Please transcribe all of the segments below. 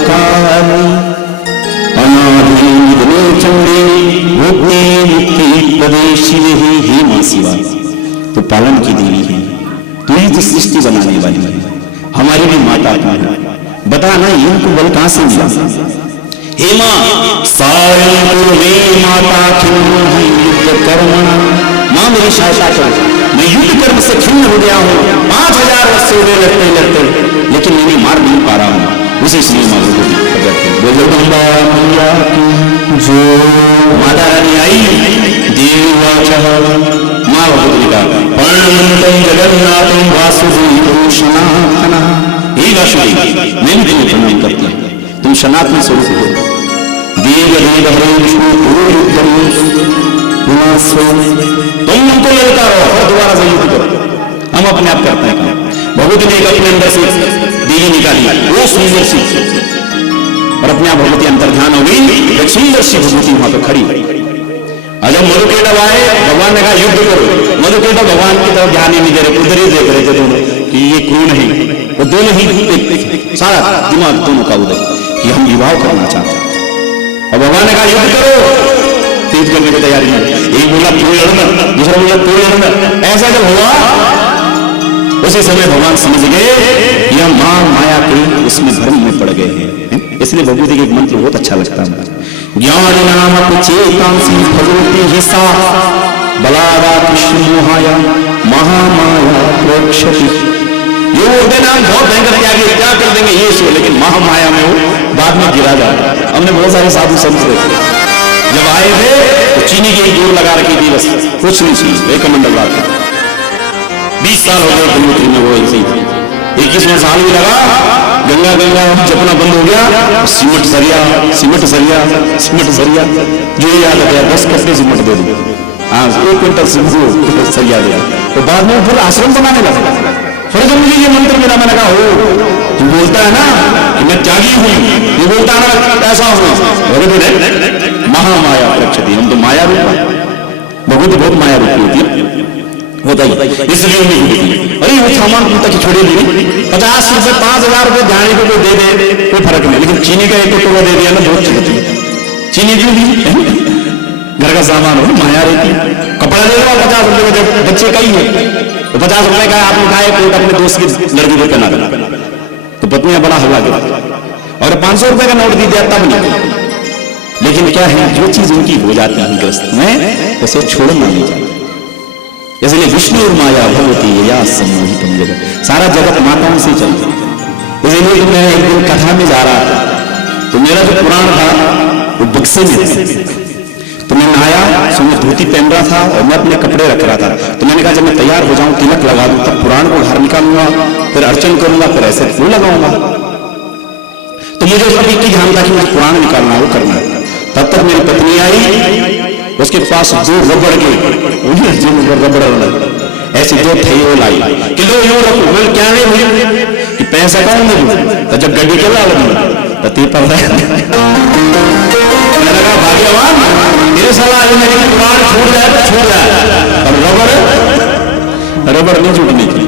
काली अनादि निधने चंडे मुक्ति मुक्ति प्रदेशिनी ही मां शिवा, तो पालन की देवी है, तू ही तो सृष्टि बनाने वाली है, हमारी भी माता तू है, बता ना इनको बल कहां से मिला? हे मां माता युद्ध कर्म, मां मेरी सहायता करो, मैं युद्ध कर्म से खिन्न हो गया हूं, 5000 वर्ष से लड़ते लड़ते लेकिन मैं मार नहीं पा रहा हूं, उसी से मां जगदम्बा मैया की जो। माता रानी आई देववाच मां भगवती का प्रणमंतम जगन्नाथम वासुदेव सनातन, हे वासुदेव मैं भी तुम्हें प्रणाम करती हूं, तुम सनातन स्वरूप हो, देव देव हरे विष्णु तुम उनको ललकारो और दोबारा से युद्ध करो, हम अपने आप करते हैं। भगवती ने अपने अंदर से देवी निकाली, वो सुंदर सी, और अपने आप भगवती अंतर्ध्यान हो गई, एक सुंदर सी भगवती वहां तो खड़ी। और जब मधुकेटव आए, भगवान ने कहा युद्ध करो, मधुकेटव भगवान की तरफ ध्यान ही नहीं दे रहे, उधर ही देख रहे थे दोनों कि ये कौन है, वो दोनों ही सारा दिमाग दोनों का उधर कि हम विवाह करना चाहते हैं। और भगवान ने कहा युद्ध करो, तेज करने की तैयारी में, एक बोला तू लड़ना, दूसरा बोला तू लड़ना, ऐसा जब हुआ उसी समय भगवान समझ गए यह मां माया के उसमें भ्रम में पड़ गए हैं। इसलिए भगवती के एक मंत्र बहुत अच्छा लगता है, ज्ञान नाम चेतांसी भगवती हिस्सा बलादा कृष्ण मोहाया महामाया प्रोक्षति। ये बोलते नाम बहुत भयंकर त्यागी, क्या कर देंगे ये सो, लेकिन महामाया में वो बाद में गिरा जाता। हमने बहुत सारे साधु संत देखे, जब आए थे तो चीनी की एक जोर लगा रखी थी, बस कुछ नहीं चाहिए, एक कमंडल बात 20 साल हो गए गंगोत्री में, वो ऐसे ही 21वां साल भी लगा, गंगा गंगा जपना बंद हो गया, सिमट सरिया सिमट सरिया सिमट सरिया, जो याद आ गया 10 कट्टे सिमट दे दो, हाँ 1 क्विंटल सिमट सरिया दे, तो बाद में फिर आश्रम बनाने लगा। फिर जब मुझे ये मंत्र मिला, मैंने कहा हो तू बोलता है ना कि मैं त्यागी हूं, ये बोलता है ना ऐसा हूं, महामाया प्रक्षति, हम तो माया रूप, भगवती बहुत माया रूप होती है, होता ही इसलिए नहीं होती। अरे वो सामान तक छोड़ेगी 50 रुपए 5000 रुपए जाने को कोई दे दे कोई फर्क नहीं, लेकिन चीनी का 1 टुकड़ा दे दिया ना बहुत चलती है, चीनी क्यों दी, घर का सामान हो माया रहती है। कपड़ा दे दो 50 रुपए का, बच्चे का ही है तो 50 रुपए का आपने खाए, कोई अपने दोस्त की लड़की को पहना देना, तो पत्नियां बड़ा हल्ला कर, और 500 रुपए का नोट दी दिया तब नहीं। लेकिन क्या है, जो चीज उनकी हो जाती है ग्रस्त में, उसे छोड़ना नहीं चाहिए। इसलिए विष्णु और माया भगवती या सम्मोहितम जगत, सारा जगत माताओं से चलता है। इसलिए मैं एक दिन कथा में जा रहा था, तो मेरा जो पुराण था वो बक्से में था, तो मैं नहाया, सुबह धोती पहन रहा था और मैं अपने कपड़े रख रहा था, तो मैंने कहा जब मैं तैयार हो जाऊं, तिलक लगा दूं, तब पुराण को बाहर निकालूंगा, फिर अर्चन करूंगा, फिर ऐसे फूल लगाऊंगा। तो मुझे अभी की ध्यान था कि मुझे पुराण निकालना है, वो करना है। तब तक मेरी पत्नी आई, उसके पास 2 रबड़ के रबड़ ऐसे 2 थे वो लाई कि लो यूं रखो, बोल क्या नहीं हुई कि पैसा कौन दे, तो जब गड्डी के लाल पति पर मैंने कहा भाग्यवान मेरे सलाह है, मेरी पुराण छूट जाए तो छूट जाए, और रबड़ नहीं छूटनी थी।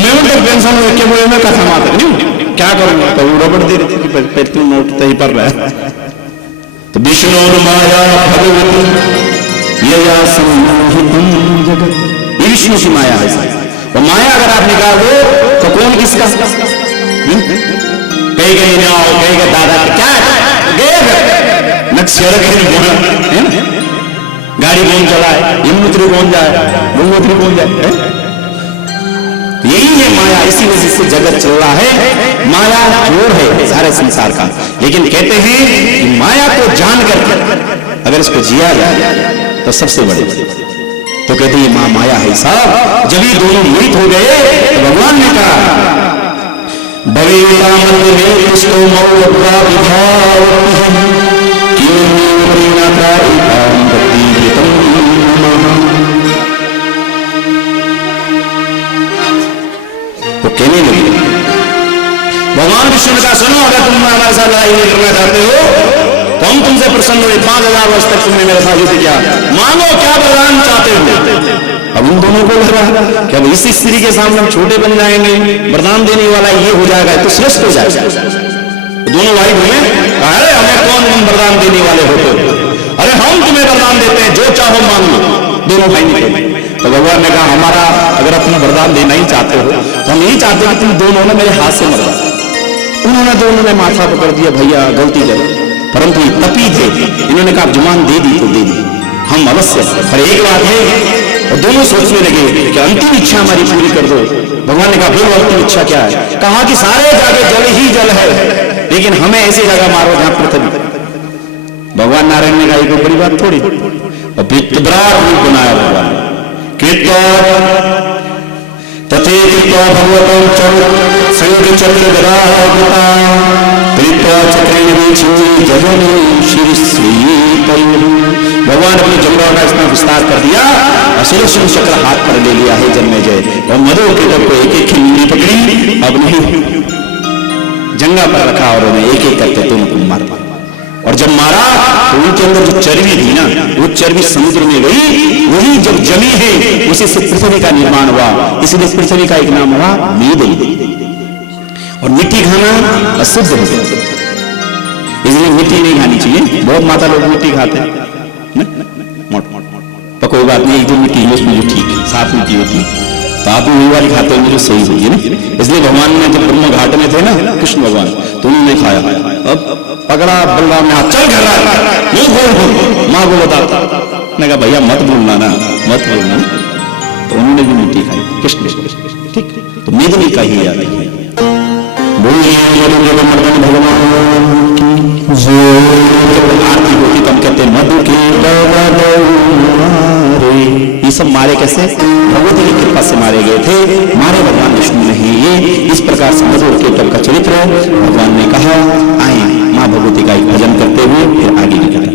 मैं उनका पेंशन के बोले में कथा मात्र नहीं क्या करूंगा, तो वो रबड़ दे रही थी कि पैतृ नोट तय पर रहा है। तो विष्णु माया भगवती यया सम्मोहितम जगत, ये विष्णु की माया है। वो माया अगर आप निकाल दो तो कौन किसका, कहीं कहीं ना हो, कहीं का दादा क्या गए गाड़ी कौन चलाए, यमुनोत्री कौन जाए, गंगोत्री कौन जाए, यही है माया। इसी वजह से जगत चल रहा है, माया जोर है सारे संसार का। लेकिन कहते हैं कि माया को जान करके अगर इसको जिया जाए तो सबसे बड़े, तो कहते हैं मां माया है साहब। जब ये दोनों मिलित हो गए तो भगवान ने कहा कहने लगे, भगवान विष्णु ने कहा सुनो, अगर तुम हमारे साथ लड़ाई नहीं करना चाहते हो तो हम तुमसे प्रसन्न हुए, 5000 वर्ष तक तुमने मेरे साथ युद्ध किया, मांगो क्या वरदान चाहते हो। अब उन दोनों को लगा कि अब इस स्त्री के सामने हम छोटे बन जाएंगे, वरदान देने वाला ये हो जाएगा तो श्रेष्ठ हो जाएगा। दोनों भाई बोले अरे हमें कौन तुम वरदान देने वाले हो, तो अरे हम तुम्हें वरदान देते हैं, जो चाहो मांग लो। दोनों भाई निकले। तो भगवान ने कहा हमारा अगर तुम वरदान देना ही चाहते हो तो हम यही चाहते कि तुम दोनों ने मेरे हाथ से मर जाओ। उन्होंने दोनों ने माथा पकड़ दिया, भैया गलती कर, परंतु ये तपी थे, इन्होंने कहा जुबान दे दी तो दे दी, हम अवश्य। पर एक बात है, और दोनों सोचने लगे कि अंतिम इच्छा हमारी पूरी कर दो। भगवान ने कहा बोलो अंतिम इच्छा क्या है? कहा कि सारे जगह जल ही जल है, लेकिन हमें ऐसी जगह मारो जहां पृथ्वी। भगवान नारायण ने कहा ये कोई बड़ी बात थोड़ी, और विराट रूप बनाया भगवान कृत्वा तथे कृत्वा भगवतं संग चक्र गदागता कृत्वा चक्रेण वीक्षति जगने श्री श्री। भगवान अपने जंगलों का इतना विस्तार कर दिया और सुदर्शन चक्र हाथ पर ले लिया है जन्मेजय, और मधु के जब को एक एक खिल्ली पकड़ी, अब नहीं जंगा पर रखा और उन्हें एक एक करते दोनों को मार। और जब मारा तो उनके अंदर जो चर्बी थी ना, वो चर्बी समुद्र में गई, वही जब जमी है उसी से पृथ्वी का निर्माण हुआ। इसलिए पृथ्वी का एक नाम हुआ मेदई। और मिट्टी खाना अशुद्ध हो गया, इसलिए मिट्टी नहीं खानी चाहिए। बहुत माता लोग मिट्टी खाते हैं, तो कोई बात नहीं, एक दो मिट्टी है उसमें जो ठीक है, साफ मिट्टी होती है, तो आप वही वाली खाते होंगे जो सही होगी ना। इसलिए भगवान ने जब ब्रह्म घाट में थे ना कृष्ण भगवान, तो उन्होंने खाया। अब पकड़ा बलराम ने, चल कर रहा माँ को बताता, ने कहा भैया मत बोलना ना, मत बोलना। तो उन्होंने भी मिट्टी खाई कृष्ण, ठीक। तो मेदनी का ही याद है। भगवान आरती होती तो हम कहते मधु के ये सब मारे कैसे? भगवती की कृपा से मारे गए थे, मारे भगवान विष्णु नहीं। ये इस प्रकार से मधु के तब का चरित्र भगवान ने कहा। आए माँ भगवती का एक भजन करते हुए फिर आगे की कथा।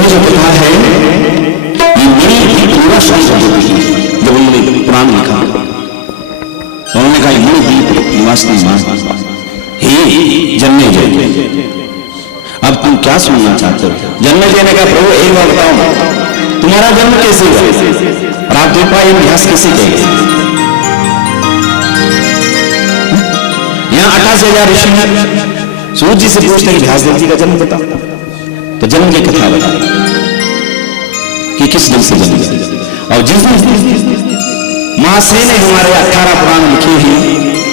यह जो कथा है ये मेरी पूरा शास्त्र जब उन्होंने पुराण लिखा उन्होंने कहा दीप निवास हे जन्मेजय, अब तुम क्या सुनना चाहते हो? जन्मेजय ने कहा प्रभु एक बार बताओ तुम्हारा जन्म कैसे हुआ और आप द्वीपा इतिहास कैसे कहेंगे? यहाँ 88,000 ऋषि सूर्य जी से पूछते हैं व्यासदेव जी का जन्म बताओ, तो जन्म की कथा बता कि किस दिन से जन्म और जिस दिन महाश्री ने हमारे 18 पुराण लिखे हैं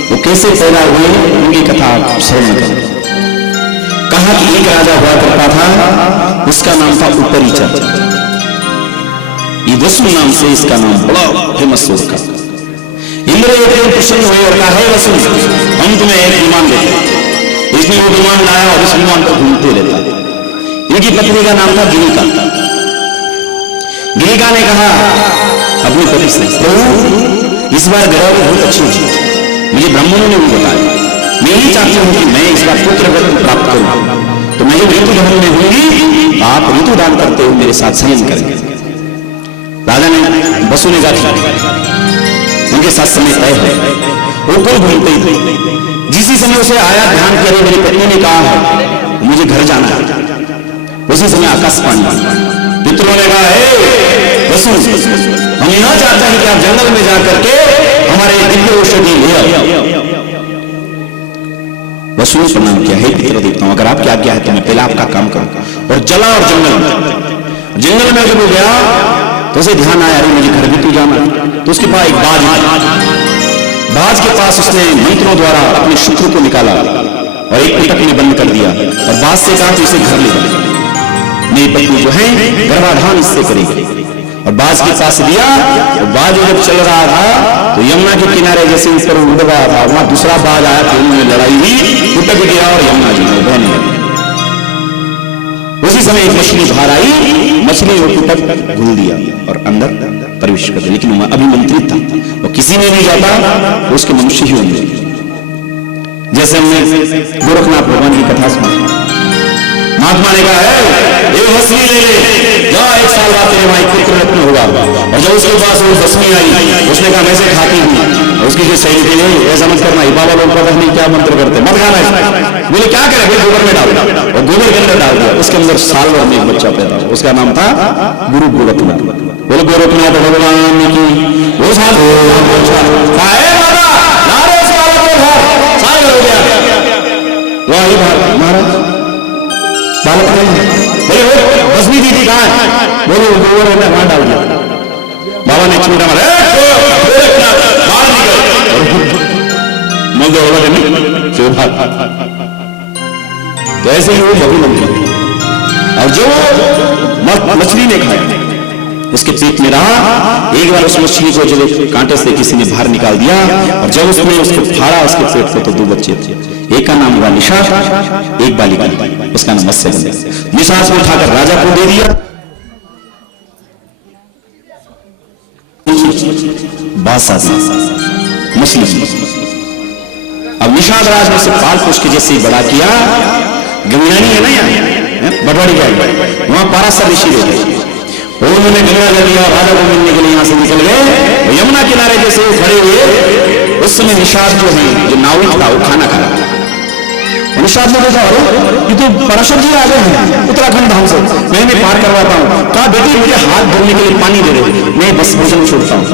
वो कैसे पैदा हुए उनकी कथा श्रवण करो। कहा कि एक राजा हुआ करता था, उसका नाम था उपरिचर। ये वसु नाम से इसका नाम बड़ा फेमस हो उसका। इंद्र एक दिन प्रसन्न हुए और कहा है वसु हम तुम्हें एक विमान देते हैं। इसने वो विमान लाया और इस विमान पर घूमते रहता। इनकी पत्नी का नाम था गिरिका। गिरिका ने कहा अपनी पति से प्रभु इस बार ग्रह बहुत अच्छी हुई, मुझे ब्राह्मणों ने भी बताया, मैं ही चाहती हूं कि मैं इस बार पुत्र प्राप्त करूं, तो मैं जब ऋतु धर्म में होंगी आप ऋतु दान करते हुए मेरे साथ संयम करेंगे। राजा ने वसु ने कहा उनके साथ समय तय है। वो कोई घूमते ही थे। जिस समय उसे आया ध्यान करे मेरी पत्नी ने कहा मुझे घर जाना है, उसी समय आकाशवाणी पितरों ने कहा हे वसु हम यह चाहते हैं कि आप जंगल में जाकर के हमारे दिव्य औषधि ले आओ। वसु ने प्रणाम किया, हे पितृ देवताओं अगर आपकी आज्ञा है तो मैं पहले आपका काम करूं। और चला और जंगल में जब वो गया तो उसे ध्यान आया अरे मुझे घर भी तो जाना। तो उसके पास एक बाज के पास उसने मंत्रों द्वारा अपने शुक्र को निकाला और एक पिटक में बंद कर दिया और बाज से कहा कि उसे घर ले जाओ, मेरी पत्नी जो है गर्भाधान इससे करेगी। और बाज के पास दिया और बाज जब चल रहा था तो यमुना के किनारे जैसे ऊपर उड़ रहा था वहां दूसरा बाज आया, दोनों में लड़ाई हुई, टुटक गया और यमुना जी में बहने लगी। उसी समय एक मछली बाहर आई, मछली वो टुटक घुल दिया और अंदर प्रवेश कर दिया, लेकिन वह अभिमंत्रित था वो किसी ने नहीं जाता, उसके मनुष्य ही होंगे। जैसे हमने गोरखनाथ भगवान की कथा सुनी, महात्मा ने कहा है ये भस्मी ले ले जा, 1 साल बाद तेरे वहां पुत्र रत्न होगा। और जब उसके पास वो भस्मी आई उसने कहा मैं से खाती हूँ। उसकी जो सही थी ऐसा मत करना, बाबा लोग पता नहीं क्या मंत्र करते, मत खाना। बोले क्या करे, फिर गोबर में डाल दिया और गोबर के अंदर डाल दिया। उसके अंदर साल भर में एक बच्चा पैदा हुआ, उसका नाम था गुरु गोरखनाथ। बोले गोरखनाथ भगवान की वो साल महाराज बालक बोले भस्मी दीदी कहाँ है? बोले गोबर में वहां डाल दिया। बाबा ने छूटा मारा बाहर निकल। तो ऐसे ही वो बबू बन गया और जो मछली ने खाया उसके पेट में रहा। एक बार उस मछली को जब कांटे से किसी ने बाहर निकाल दिया और जब उसने उसको फाड़ा उसके पेट को तो 2 बच्चे थे। एक का नाम हुआ निशाद, एक बालिका, उसका नाम मत्स्य बन। निशाद को उठाकर राजा को दे दिया। मछली अब निशाद राज ने उसे पाल पोष के जैसे बड़ा किया। गंगानी है ना यहाँ बटवाड़ी का वहां पाराशर ऋषि रहते, उन्होंने गंगा जल लिया। राजा को मिलने के लिए यहाँ से निकल गए। यमुना किनारे जैसे वो खड़े हुए उस समय निशाद जो है जो नाविक था वो खाना खा रहा। निशाद ने देखा ये तो पराशर जी आ गए हैं उत्तराखंड धाम से, मैं इन्हें पार करवाता हूँ। कहा बेटी मुझे हाथ धोने के लिए पानी दे रहे, मैं बस भोजन छोड़ता हूँ।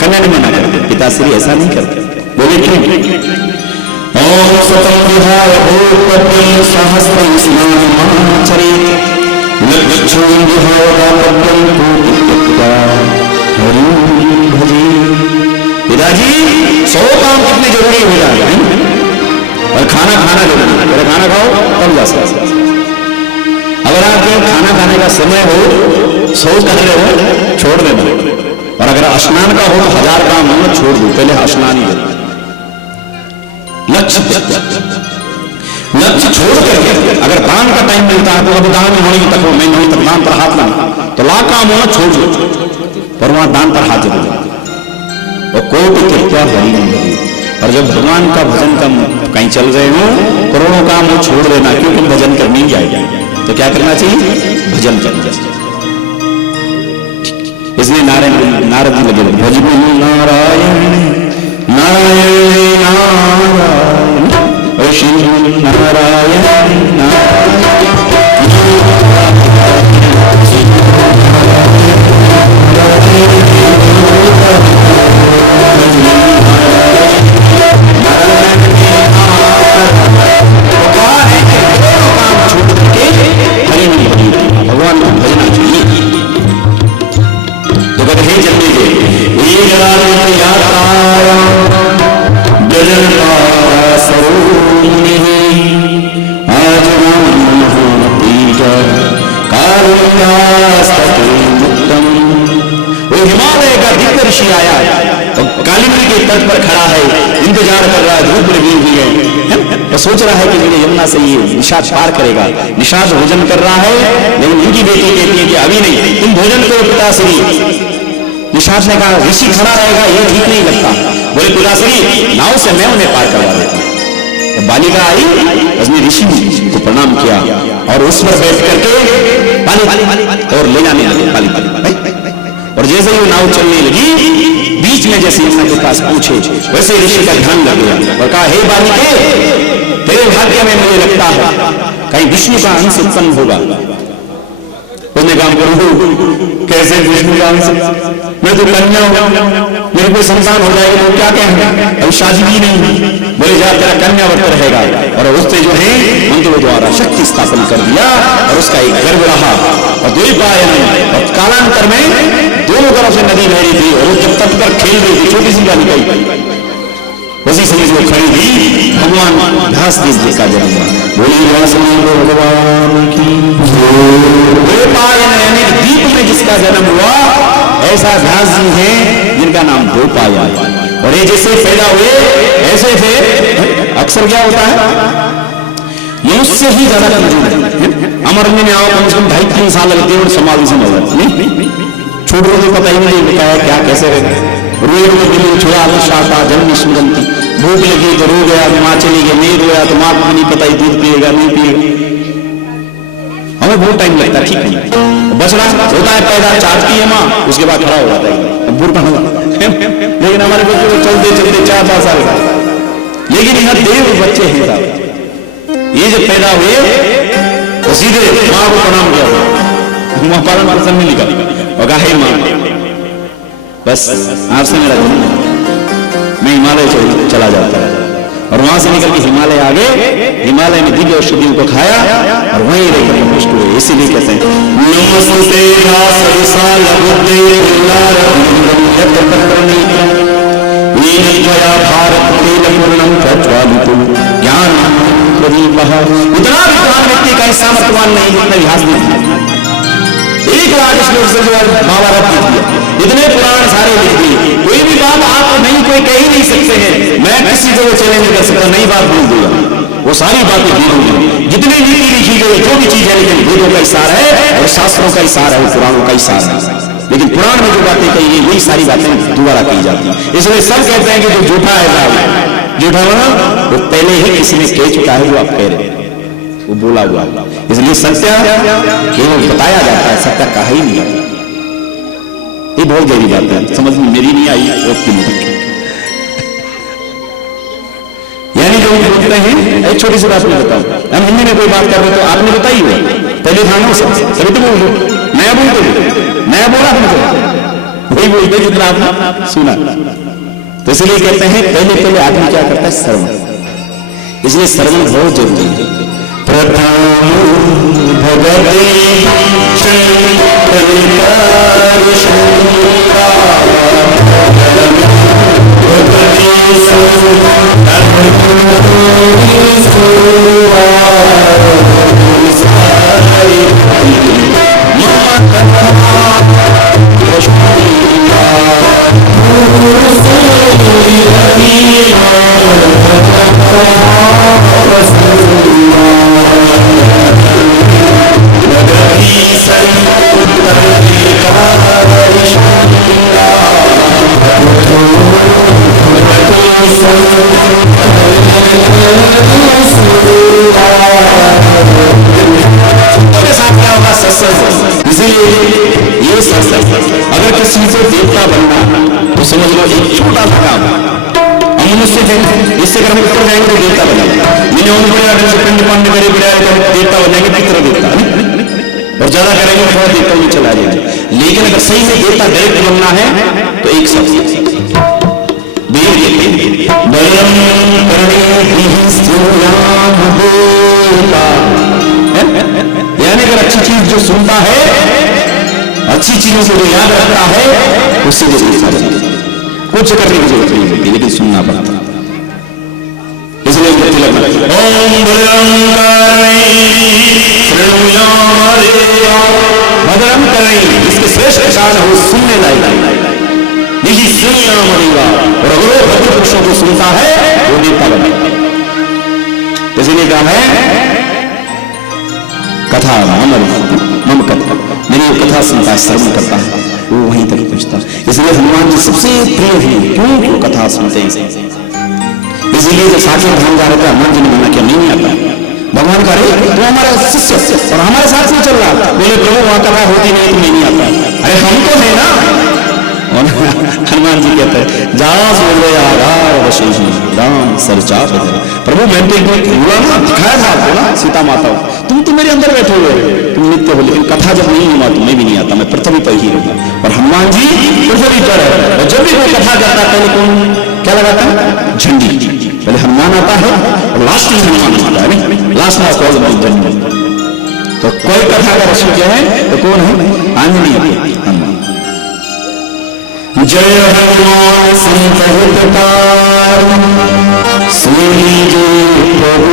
कन्या ने मना कर दिया, पिताश्री ऐसा नहीं करते। बोले क्यों? ओम स्वतम विहाय भूतपति सहस्त्रम स्नानमाचरेत् लक्षण विहाय दातव्यं तूतित्यक्त्वा हरिं भजे। पिताजी 100 काम कितने जरूरी हो जाए हैं और खाना खाना जरूरी है। अगर खाना खाओ तब जा सकते। अगर आपके खाना खाने का समय हो, शौच कर रहे हो, छोड़ देना। और अगर स्नान का हो तो 1000 काम हो छोड़ दो, पहले स्नान ही करो। लक्ष्य छोड़ करके अगर दान का टाइम मिलता है तो अब दान होने तक हो, नहीं तक दान पर हाथ ना, तो लाख काम होना छोड़ दो पर वहां दान पर हाथ जरूर और कोटि कृत्या हरि नहीं। और जब भगवान का भजन का कहीं चल रहे हो करोड़ों काम वो छोड़ देना, क्योंकि भजन करने ही आएगा। तो क्या करना चाहिए? भजन करना चाहिए। इसलिए नारद जी लगे भजबुल नारायण नारायण नारायण शिव नारायण नारायण भगवान को भजना चाहिए। तो कहते हैं जल्दी से वो हिमालय का दिव्य ऋषि आया और कालिंदी के तट पर खड़ा है, इंतजार कर रहा है, धूप लगी हुई है, तो सोच रहा है कि मेरे यमुना से ये निषाद पार करेगा। निषाद भोजन कर रहा है, लेकिन इनकी बेटी कहती है कि अभी नहीं, तुम भोजन करो पिताश्री। निषाद ने कहा ऋषि खड़ा रहेगा ये ठीक नहीं लगता। बोले पिताश्री नाव से मैं उन्हें पार करवा देता हूं। तो बालिका आई, उसने ऋषि को प्रणाम किया और उस पर बैठ करके पानी और ले जाने लगे पानी। और जैसे ही वो नाव चलने लगी, बीच में जैसे यमुना के पास पहुंचे, वैसे ऋषि का ध्यान लग गया और कहा हे बालिके, तेरे भाग्य में मुझे लगता है कहीं विष्णु का अंश उत्पन्न होगा। उसने काम करूं कैसे विष्णु का अंश, मैं तो कन्या हूं, मेरे को संतान हो जाएगा तो क्या कहेंगे, अभी शादी भी नहीं। बोले जा तेरा कन्या व्रत रहेगा। और उसने जो है मंत्रों द्वारा शक्ति स्थापन कर दिया और उसका एक गर्भ रहा और द्वैपायन। और कालांतर में दोनों तरफ से नदी बह रही थी और वो जब तट पर खेल रही थी, छोटी सी बालिका उसी समय वो खड़ी थी, भगवान व्यासदेव जी का जन्म हुआ। बोलिए व्यासदेव भगवान की। द्वैपायन यानी दीप में जिसका जन्म हुआ, ऐसा व्यास जी है जिनका नाम द्वैपायन। और ये जैसे पैदा हुए ऐसे थे। अक्सर क्या होता है मनुष्य से ही ज्यादा कमजोर है। अमरने में आओ कम से कम 2.5-3 साल लगते हैं और समाधि से नहीं छोटे को पता ही नहीं बताया क्या कैसे रहते। रोए दिल छोड़ा शाखा जन्म स्मृति, भूख लगी तो रो गया, माँ चली गई, नहीं रोया तो माँ को नहीं पता ही दूध पिएगा नहीं पिएगा। हमें बहुत टाइम लगता है, ठीक नहीं बचना होता है, पैदा चाहती है माँ, उसके बाद खड़ा हो जाता है बूढ़ा हुआ। लेकिन हमारे बच्चे को चलते चलते 4-5 साल का, लेकिन यहाँ देव बच्चे हैं साहब। ये जब पैदा हुए तो सीधे माँ को प्रणाम किया, माँ पालन पोषण में लिखा और कहा हे माँ बस आपसे मेरा जन्म, मैं हिमालय चला जाता है। और वहां से निकल के हिमालय आ गए, हिमालय में दिव्य औषधियों को खाया और वहीं रहकर पुष्ट हुए। इसीलिए कहते हैं उतना विद्वान व्यक्ति का सामर्थ्यवान नहीं जितना इतिहास नहीं। 1 लाख श्लोक से जो महाभारत लिख दिया, इतने पुराण सारे लिख दिए, कोई भी बात आप नहीं कोई कह ही नहीं सकते हैं। मैं किसी को चैलेंज कर सकता, नई बात बोल दूंगा, वो सारी बातें बोलूंगी। जितनी नीति लिखी गई जो भी चीज है, लेकिन वेदों का इशारा है और शास्त्रों का इशारा है, पुराणों का इशारा है। लेकिन पुराण में जो बातें कही गई वही सारी बातें दोबारा कही जाती है। इसलिए सब कहते हैं कि जो झूठा है, झूठा हुआ वो पहले ही किसी ने कह चुका है, जो आप कह रहे हैं वो बोला हुआ। इसलिए सत्य केवल बताया जाता है, सत्य कहा ही नहीं जाता। ये बहुत गहरी बात है, समझ में मेरी नहीं आई यानी जो हम बोलते हैं, एक छोटी सी बात में बताऊं, हम हिंदी में कोई बात कर रहे तो आपने बताई हुआ पहले थानों से, तभी तो बोल दो नया बोलते नया बोला हमको, वही बोलते जितना आपने सुना। तो इसलिए कहते हैं पहले आदमी क्या करता है, श्रवण। इसलिए श्रवण बहुत जरूरी है। इसीलिए ये सत्संग अगर किसी समझो एक छोटा सा काम, हम मनुष्य थे, इससे अगर हम ऊपर जाएंगे तो देवता बनेंगे, मैंने उन बड़े आदमी से पिंड पांड करे बड़े आए तो देवता बनेंगे, पितर देवता, और ज्यादा करेंगे तो थोड़ा देवता में चला जाएगा। लेकिन अगर सही में देवता डायरेक्ट बनना है तो एक शब्द यानी अगर अच्छी चीज जो सुनता है, अच्छी चीजों को जो याद रखता है, उससे कुछ करने की जरूरत नहीं होती, लेकिन सुनना पड़ता। इसलिए भद्रम करें, इसके श्रेष्ठ कारण हो सुनने लायक, यही सुनिया मरेगा। और अगर वो भद्र पुरुषों को सुनता है वो देवता बनेगा। इसलिए कहा है कथा मम कथा, मेरी कथा सुनता है, श्रवण करता है, वो वहीं तक पहुंचता है। इसलिए हनुमान जी सबसे प्रिय है, क्यों कथा सुनते हैं। इसलिए जब साक्षात धाम जा रहे थे, हनुमान जी ने मना किया, नहीं आता भगवान का रे तो हमारा शिष्य और हमारे साथ नहीं चल रहा। बोले प्रभु वहां कथा होती नहीं तो नहीं आता। अरे हमको है ना। हनुमान जी कहते हैं जास बोले आधार वशेषी राम सरचाप, प्रभु मैंने हुआ ना, दिखाया था आपको ना सीता माता, तुम तो मेरे अंदर बैठे हुए, तुम नित्य हो, लेकिन कथा जब नहीं हुआ तो मैं भी नहीं आता, मैं पृथ्वी पर ही रहूंगा। और हनुमान जी पृथ्वी पर है, और जब भी कोई कथा करता है पहले कौन क्या लगाता है, झंडी। पहले हनुमान आता है और लास्ट में हनुमान आता है, लास्ट में झंडी। तो कोई कथा का रसूल क्या है तो कौन है, आंजनेय हनुमान। जय हनुमान संत हितकार, सोई जो प्रभु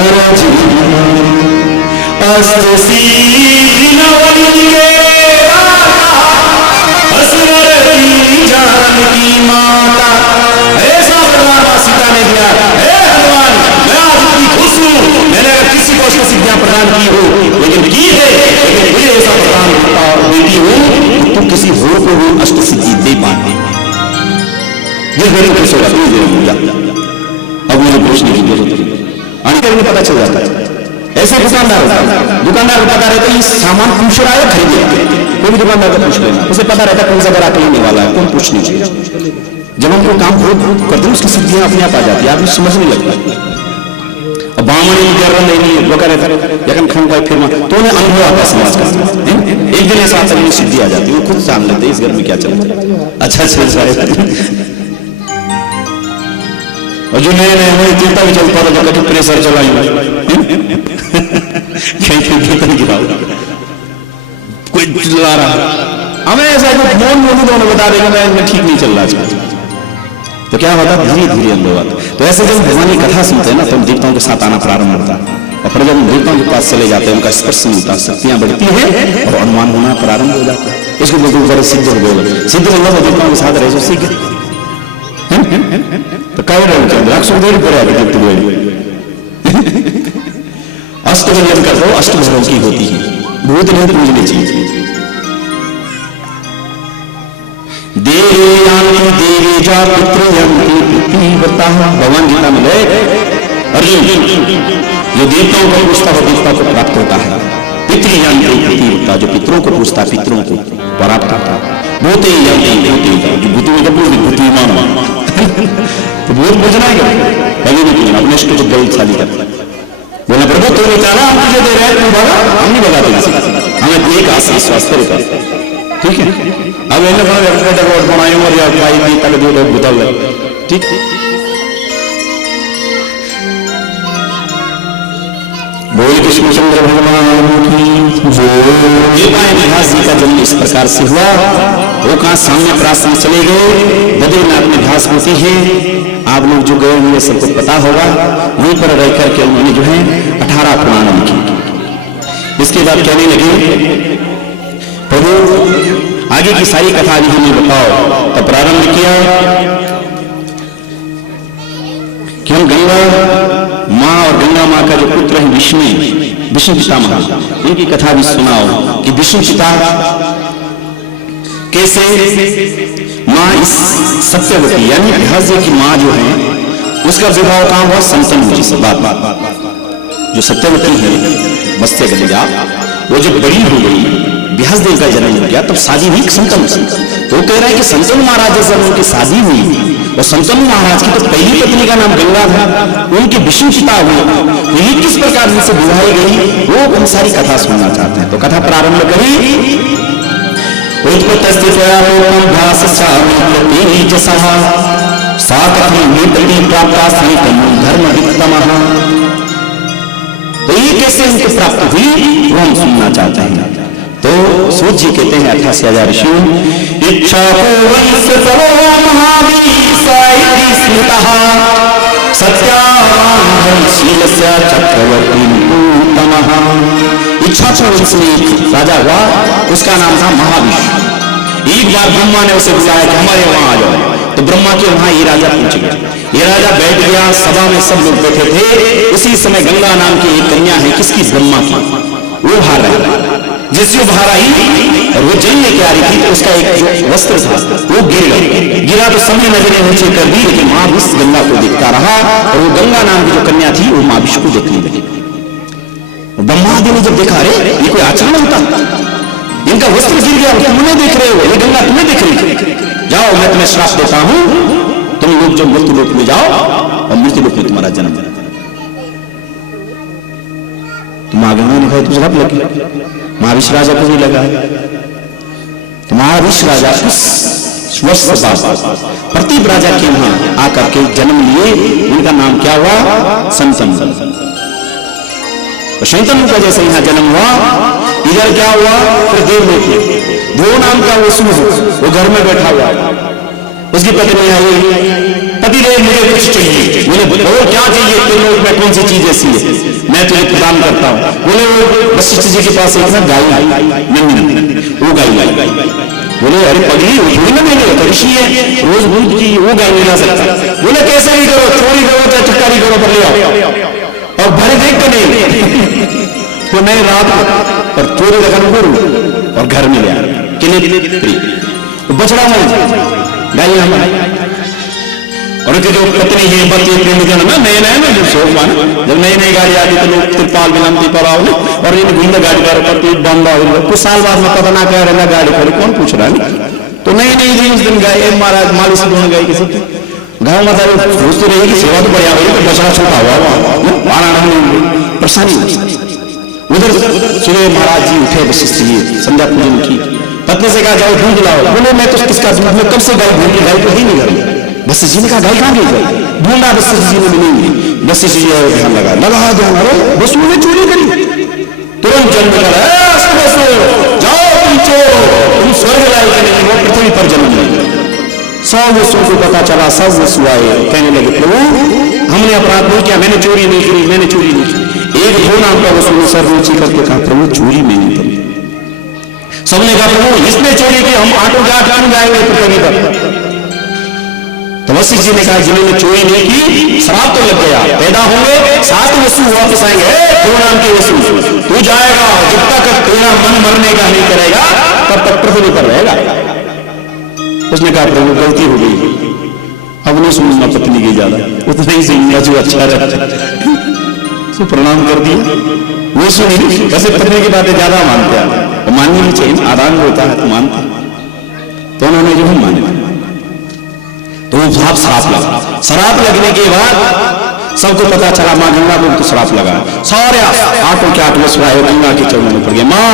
अरजी, अष्ट सिद्धि नवनीत जानकी माता। ऐसा वरदान मां सीता ने दिया, हे हनुमान मैं आज इतनी खुश हूं, मैंने अगर किसी को अष्ट सिद्धियां प्रदान की हो, लेकिन की है, लेकिन मुझे ऐसा प्रदान देती हूं तो किसी और को भी अष्ट सिद्धि दे पाए। जिस गरीब खुश होगा तू दे दूंगा, अब मुझे पूछने की जरूरत नहीं, आने में पता चल जाता है। ऐसे दुकानदार पता रहता है सामान पूछ रहा है खरीदे, कोई भी दुकानदार का पूछ लेना, उसे पता रहता है कौन सा ग्राहक लेने वाला है, कौन पूछने चाहिए। जब हम कोई काम करते हैं उसकी सिद्धियां अपने आप आ जाती है, आदमी समझ नहीं लगता। अब बामणी नहीं रहता फिर तो उन्हें अनुभव आता है समाज का। एक दिन ऐसा आता है सिद्धि आ जाती है, वो खुद जान लेते हैं इस घर में क्या चल रहा है। अच्छा चल और जो नए नए हमें चिंता भी चलता था कभी प्रेशर चला कोई चिल्ला रहा, हमें ऐसा मोन मोनू दोनों बता देगा मैं ठीक नहीं चल रहा तो क्या होता धीरे धीरे अनुभव आता। तो ऐसे जब भगवान की कथा सुनते हैं ना तो हम देवताओं के साथ आना प्रारंभ होता है, और फिर जब हम देवताओं के पास चले जाते हैं उनका स्पर्श मिलता है, शक्तियां बढ़ती है और अनुमान होना प्रारंभ हो जाता है। इसको बिल्कुल बड़े सिद्ध हो गए, सिद्ध होगा तो देवताओं के साथ रहे तो सीख तो कह रहे सुखदेव पड़े अष्टभजन कर दो, अष्टभजन की होती है, भूत नहीं पूजनी चाहिए। देवी जा पुत्र भगवान गीता में अर्जुन जो देवताओं को पूछता है देवता को प्राप्त होता है, पितृ जो पितरों को पूछता है पितरों को प्राप्त होता है। भूते जो भूतों का पूछ भूति मानो तो भूत पूछना ही कभी नहीं पूछना, अपने इष्ट को बलशाली करता बोला प्रभु तो बेचारा हम तुझे दे रहे हैं, तुम बोला हम नहीं बताते, हमें एक आशीष स्वास्थ्य करता ठीक है। अब रोड बनाए और या भाई तक दो बुतल ठीक। बोल कृष्णचंद्र भगवान की व्यास जी का जन्म इस प्रकार से हुआ। वो कहा सामने प्राश्रम चले गए, बद्रीनाथ में घास होती है, आप लोग जो गए हुए सबको पता होगा। वहीं पर रह करके उन्होंने जो है 18 पुराण लिखी। इसके बाद कहने लगे प्रभु आगे की सारी कथा भी हमें बताओ। तब प्रारंभ किया कि हम गंगा माँ और गंगा माँ का जो पुत्र है विष्णु पितामह, इनकी कथा भी सुनाओ कि विष्णु पिता कैसे माँ इस सत्यवती यानी भ्यास की माँ जो है उसका विवाह कहाँ हुआ संतनु जी से। बात जो सत्यवती है बस्ते गलिया वो जब बड़ी हो गई व्यासदेव का जन्म हो गया, तब शादी हुई संतनु से। तो कह रहा है कि संतनु महाराज जैसे उनकी शादी हुई, और संतनु महाराज की तो पहली पत्नी का नाम गंगा था, उनकी विष्णु पिता हुए, ये किस प्रकार से बुझाई गई, वो हम सारी कथा सुनना चाहते हैं। तो कथा प्रारंभ करी। तो ये कैसे उनको प्राप्त हुई वो हम सुनना चाहते हैं। तो सूत जी कहते हैं 88,000 ऋषि इच्छा चक्रवर्ती इच्छा वंश में एक राजा हुआ, उसका नाम था महाविष्णु। एक बार ब्रह्मा ने उसे बुलाया कि हमारे वहां आ जाओ, तो ब्रह्मा के वहां ये राजा पहुंच गया। ये राजा बैठ गया, सभा में सब लोग बैठे थे। उसी समय गंगा नाम की एक कन्या है, किसकी? ब्रह्मा की। वो बाहर आई, जिससे बाहर आई और वो जल लेके आ रही थी, तो उसका एक जो वस्त्र था वो गिरा तो सबने नजरें नीचे कर दी, लेकिन महाविष्णु गंगा को देखता रहा, और वो गंगा नाम की जो कन्या थी वो महाविष्णु को देखने लगी। ब्रह्मा आदि ने जब देखा, अरे ये कोई आचरण होता, इनका वस्त्र गिर गया, तुम उन्हें देख रहे हो, ये गंगा तुम्हें देख रही है, जाओ मैं तुम्हें श्राप देता हूं, तुम लोग जो मृत्यु लोक में जाओ और मृत्यु लोक में तुम्हारा जन्म। तो मां गंगा ने कहा तुझे श्राप लगी। महाविष्णु राजा को भी लगा। तो महाविष्णु राजा उस वर्ष बाद प्रतीप राजा के वहां आकर के जन्म लिए। उनका नाम क्या हुआ? संतनु। तो शंतनु का जैसे यहाँ जन्म हुआ, इधर क्या हुआ? फिर देवलोक में ध्रुव नाम का वो सूर्य, वो घर में बैठा हुआ, उसकी पत्नी आई, पतिदेव मुझे कुछ चाहिए। बोले और क्या चाहिए? तेरे में कौन सी चीज ऐसी है मैं तुझे प्रदान करता हूँ? बोले वो वशिष्ठ जी के पास एक ना गाय नंदी, वो गाय लाई। बोले अरे पगली थोड़ी ना देने, तो ऋषि है, रोज दूध की वो गाय नहीं ला सकता। बोले कैसे भी करो, चोरी करो चाहे चक्कारी करो, पर ले आओ, और भरे देख कर नहीं वो नहीं रात और चोरी रखा करूं और घर में ले आ बछड़ा मर गाय और जो पत्नी है पति प्रेम जन ना नए नए ना शोक मान जब नई नई गाड़ी आती तो लोग तिरपाल विलंबी पर आओ और इन घूमने गाड़ी पर पति बंदा हो कुछ साल बाद में पता ना कह रहा गाड़ी पर कौन पूछ रहा है। तो नई नई दिन उस दिन गए महाराज मालिश दोनों गए किसी गाँव में सोचते रहेगी सेवा तो बढ़िया होगी, तो बछड़ा छोटा हुआ परेशानी। उधर सूर्य महाराज जी उठे, वशिष्ठ जी संध्या पूजन की, पत्नी से कहा जाओ दूध लाओ। बोले मैं तो किसका दूध, मैं कब से गाय ढूंढ गाय तो ही नहीं घर में। वशिष्ठ जी ने कहा गाय कहाँ गई? ढूंढा, वशिष्ठ जी ने मिलेंगे। वशिष्ठ जी ध्यान लगा ध्यान, अरे बस मैंने चोरी करी। तुरंत जन्म लगा, जाओ पीछे तुम स्वर्ग लायक नहीं, वो पृथ्वी पर जन्म लेंगे। सब वस्तुओं को पता चला, सब वस्तु आए, कहने लगे प्रभु हमने अपराध नहीं किया, मैंने चोरी नहीं की, मैंने चोरी नहीं की। एक दो नाम का वस्तु सर नीचे करके कहा प्रभु चोरी में नहीं करी। सबने कहा प्रभु इसने चोरी की, हम आटो गाट जाएंगे पृथ्वी पर। तो वशिष्ठ जी ने कहा जिन्होंने चोरी नहीं की श्राप तो लग गया, पैदा होंगे 7 वस्तु वापस आएंगे, 2 नाम की वस्तु तू जाएगा, जब तक तेरा मन मरने का नहीं करेगा तब तक पृथ्वी पर रहेगा। उसने कहा प्रभु गलती हो गई, अब नहीं सुनूंगा पत्नी की ज्यादा, उतना ही सुनूंगा जो अच्छा रहता। तो प्रणाम कर दिया, वो सुनी। वैसे पत्नी की बातें ज्यादा मानते हैं, तो माननी नहीं चाहिए, आदान होता है तो मानते। तो उन्होंने जो माने, तो वो श्राप लगा। श्राप लगने के बाद सबको पता चला माँ गंगा को तो श्राप लगा, सारे 8 के 8 वसुआ गंगा के चरणों में पड़ गए। माँ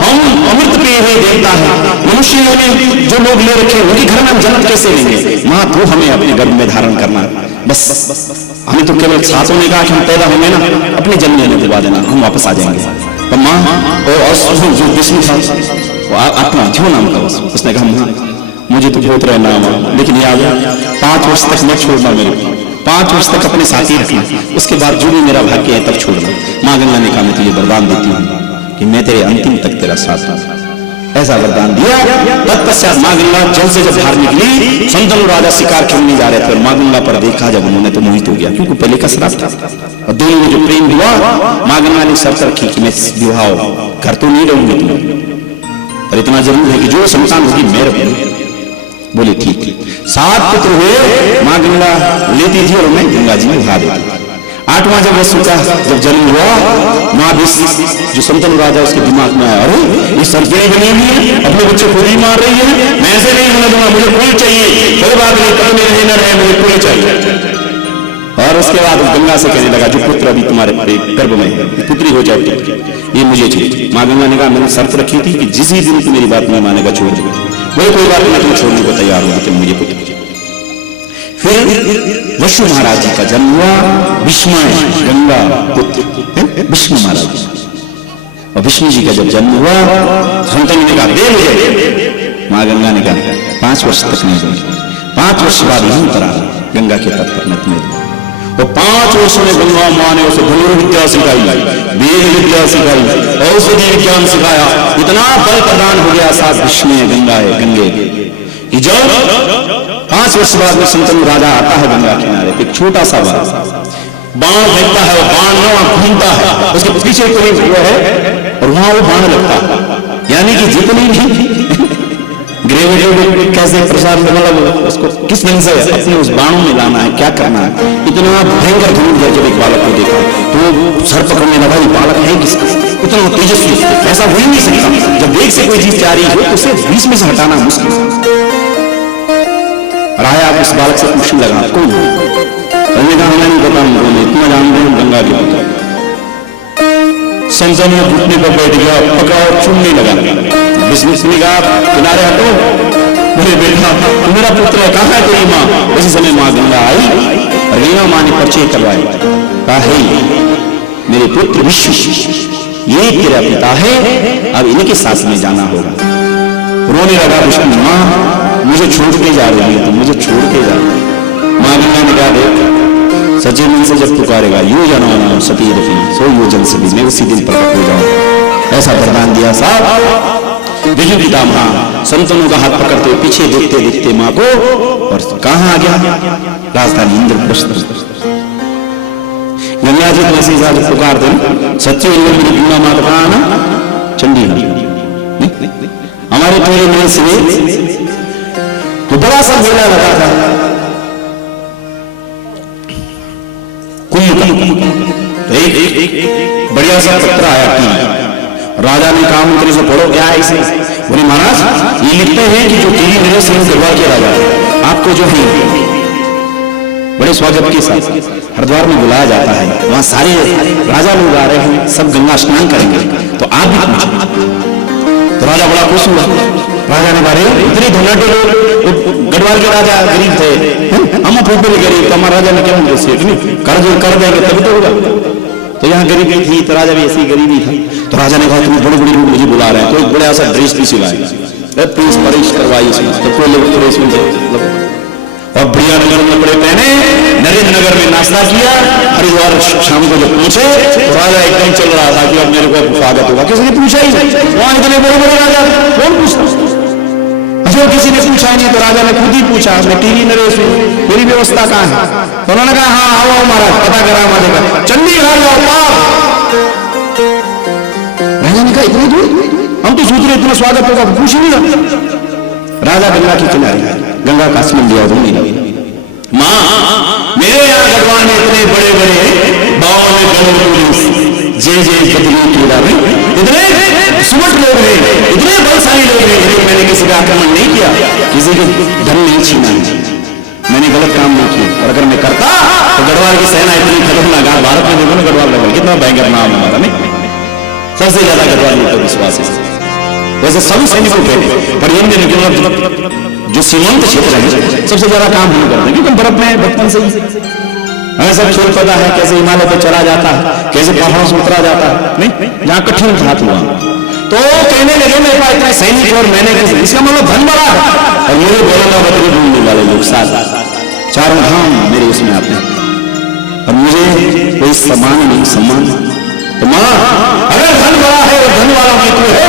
हम अमृत पे हुए देवता है, मनुष्यों ने जो लोग ले रखे उनके घर में हम जन्म कैसे लेंगे? माँ तो हमें अपने गर्भ में धारण करना, बस हमें तो केवल सासों ने कहा कि हम पैदा होंगे ना अपने जन्म लेने के बाद ना हम वापस आ जाएंगे। तो माँ और जो विष्णु था आत्मा जो नाम का उसने कहा मुझे तो बहुत रहना है, लेकिन याद है 5 वर्ष तक मत छोड़ना, मेरे को 5 वर्ष तक अपने साथ ही रखना, उसके बाद जो भी मेरा भाग्य है तब छोड़ना। माँ गंगा ने कहा मैं तुझे वरदान देती हूँ कि मैं तेरे अंतिम तक तेरा साथ दूंगा, ऐसा वरदान दिया। तत्पश्चात माँ गंगा जल से जब बाहर निकली, शंतनु राजा शिकार खेलने जा रहे थे, माँ गंगा पर देखा जब उन्होंने तो मोहित हो गया, क्योंकि पहले का श्राप था। और दोनों में जो प्रेम हुआ, माँ गंगा ने शर्त रखी कि मैं विवाह घर तो नहीं रहूंगी तुम्हें, पर इतना जरूर है कि जो संतान होगी मैं रहूंगी। बोले ठीक। 7 पुत्र हुए, माँ गंगा लेती थी और मैं गंगा जी में बहा देती। 8वां जब वर्ष का जब जन्म हुआ, माँ जो संतनु राजा उसके दिमाग में आया, अरे ये सरकारी बनी हुई है, अपने बच्चे खुद ही मार रही है, मैं ऐसे नहीं होने दूंगा, मुझे कुल चाहिए, कोई बात नहीं, कभी में रहे न रहे, मुझे कुल चाहिए। और उसके बाद गंगा से कहने लगा, जो पुत्र अभी तुम्हारे गर्भ में है, पुत्री हो जाए, ये मुझे चाहिए। माँ गंगा ने कहा, मैंने शर्त रखी थी कि जिस ही दिन तू मेरी बात नहीं मानेगा छोड़ दो, कोई बात नहीं, तुम छोड़ने को तैयार हो, लेकिन मुझे पुत्र। फिर वशु महाराज जी का जन्म हुआ, विष्णु गंगा पुत्र विष्णु महाराज जी। और विष्णु जी का जब जन्म हुआ, संतनु ने कहा दे मुझे। माँ गंगा ने कहा 5 वर्ष तक नहीं दूंगी, 5 वर्ष बाद यहीं पर आना गंगा के तट पर मत में। और 5 वर्षों में गंगा माँ ने उसे धनुर्विद्या सिखाई, वेद विद्या सिखाई, औषधि विज्ञान सिखाया, इतना बल प्रदान हो गया, साथ विष्णु है, गंगा है, गंगे कि जब 5 वर्ष बाद में संतनु राजा आता है गंगा किनारे पे, एक छोटा सा बाण फेंकता है, वो बाण वहां घूमता है, उसके पीछे कोई हुआ है और वहां वो बाण लगता है। यानी कि जितनी भी ग्रेविटी कैसे प्रसार, मतलब उसको किस ढंग से अपने उस बाणों में लाना है, क्या करना है, इतना भयंकर धनुर्धर जब एक बालक को देखा तो सर पकड़ने लगा, ये बालक है किसका, इतना तेजस्वी, ऐसा हो ही नहीं सकता। जब देख से कोई चीज जा रही हो तो उसे बीच में से हटाना मुश्किल। राजा आप इस बालक से पूछने लगा, कौन हमें नहीं पता, इतना जानते हैं गंगा के पुत्र। संतनु घुटने पर बैठ गया, पकड़ा और चूमने लगा। विष्णु ने कहा किनारे हटो, बोले बेटा मेरा पुत्र है, कहाँ है तेरी माँ? उसी समय माँ गंगा आई और गंगा माँ ने परिचय करवाई, कहा हे मेरे पुत्र विष्णु, ये तेरा पिता है, अब इनके साथ में जाना होगा। रोने लगा विष्णु, माँ मुझे छोड़ के जा रही है, तुम मुझे छोड़ के जा रही। माँ गंगा ने कहा देख, सच्चे मन से जब पुकारेगा, यूं जाना सती रखी सो योजन से भी मैं उसी दिन प्रकट हो जाऊं, ऐसा वरदान दिया साहब। विष्णु पितामह संतनु का हाथ पकड़ते पीछे देखते देखते माँ को, और कहाँ आ गया? राजधानी इंद्रप्रस्थ। गंगा जी तो ऐसे ही पुकारते हैं, सच्चे मेरी गंगा माता कहाँ ना चंडी हमारे पूरे में से तो बड़ा सा मेला लगा था कुंभ का। तो एक बढ़िया सा पत्र आया कि राजा ने कहा मंत्री से पढ़ो क्या है इसे। बोले महाराज ये लिखते हैं कि जो टीवी नरेश सिंह गढ़वाल के राजा आपको जो है बड़े स्वागत के साथ हरिद्वार में बुलाया जाता है, वहां सारे राजा लोग आ रहे हैं, सब गंगा स्नान करेंगे, तो आप भी पूछो। तो राजा बड़ा खुश हुआ। राजा ने बारे इतने धनाटे लोग, गढ़वाल के राजा गरीब थे, हम फूफे गरीब, तो हमारा राजा ने क्या उनको सेठ नहीं कर देंगे तभी तो होगा। तो यहाँ गरीबी थी तो राजा भी ऐसी गरीबी था। तो राजा ने कहा तुम्हें बड़े बड़े लोग मुझे बुला रहे हैं, तो एक बड़ा ऐसा ड्रेस भी सिलाया, प्रेस परेश करवाई इसमें, तो कोई लोग प्रेस में और बढ़िया नगर में कपड़े पहने नरेंद्र नगर में नाश्ता किया। हरिद्वार शाम को जब पहुंचे तो राजा एकदम चल रहा था कि अब मेरे को स्वागत होगा, किसी ने पूछा ही नहीं, वहां इतने बड़े बड़े राजा कौन पूछता, जो किसी ने पूछा ही नहीं। तो राजा ने खुद ही पूछा, टीवी नरेश मेरी व्यवस्था कहाँ है? तो उन्होंने कहा हाँ आओ महाराज पता करा मारेगा चंडीगढ़ जाओ पाप। राजा ने कहा इतनी दूर, हम तो सोच रहे इतना स्वागत होगा, पूछ ही नहीं। राजा गंगा के किनारे गंगा का स्मरण दिया, रोने लगे, माँ मेरे यहाँ गढ़वाल में इतने बड़े बड़े बावन जय जय बदली टोला में इतने सुमट लोग हैं, इतने बलशाली लोग हैं, लेकिन मैंने किसी का आक्रमण नहीं किया, किसी के धन नहीं छीना, मैंने गलत काम नहीं किया। और अगर मैं करता तो गढ़वाल की सेना इतनी खतरनाक, भारत में देखो ना गढ़वाल लगभग कितना भयंकर नाम हमारा, नहीं सबसे ज्यादा गढ़वाल का विश्वास है। वैसे सभी सैनिकों के पर जो सीमांत क्षेत्र है सबसे ज्यादा काम हम करते हैं, क्योंकि बर्फ में बचपन से ही हमें सब खेल पता है, कैसे हिमालय पर चला जाता है, कैसे पहाड़ों से उतरा जाता है, नहीं जहाँ कठिन घात हुआ। तो कहने लगे मेरे पास इतना सैनिक और मैंने इसका मतलब धन बड़ा है, और मेरे बोलना बदली ढूंढने वाले लोग साथ चारों धाम मेरे उसमें आते हैं, और मुझे कोई सम्मान नहीं, सम्मान। तो माँ अगर धन बड़ा है और धन वालों की तू है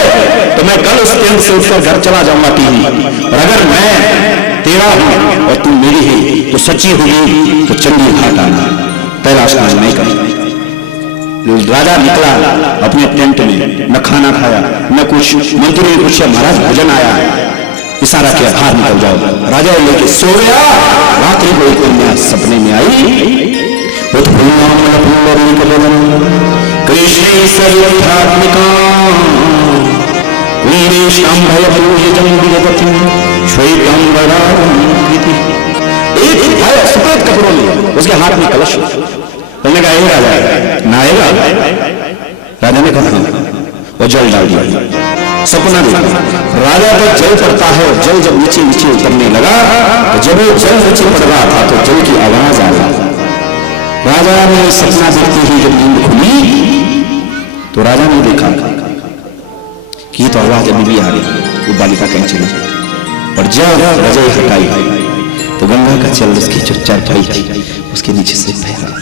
तो मैं कल उस केंद्र से उठकर घर चला जाऊंगा टीवी, और अगर मैं तेरा हूं और तू मेरी है तो सच्ची होगी तो चंडी घाट आना, पहला स्नान नहीं कर। राजा निकला अपने टेंट में, न खाना खाया न कुछ, मंत्री ने पूछा महाराज भोजन आया है, इशारा किया बाहर निकल जाओ। राजा लेके सो गया। रात्रि को एक कन्या सपने में आई, उत्फुल्लामलपुल्लरीकबलं कृष्णै सर्वध्यात्मिका वीरेशां भयपूर्यजं विगततिं श्वेतांबरां कृति। एक भाई सफेद कपड़ों में, उसके हाथ में कलश। उन्होंने कहा ये राजा ना आएगा। राजा ने कहा वो जल डाल दिया। सपना देखा, राजा पर जल पड़ता है। जल जब नीचे नीचे उतरने लगा तो जब वो जल नीचे पड़ रहा था तो जल की आवाज आ रही। राजा ने सपना देखते ही जब नींद खुली तो राजा ने देखा कि तो आवाज अभी भी आ रही है, वो बालिका कहीं चली। और जब रजाई हटाई तो गंगा का जल उसकी जो चारपाई थी उसके नीचे से बह रहा था।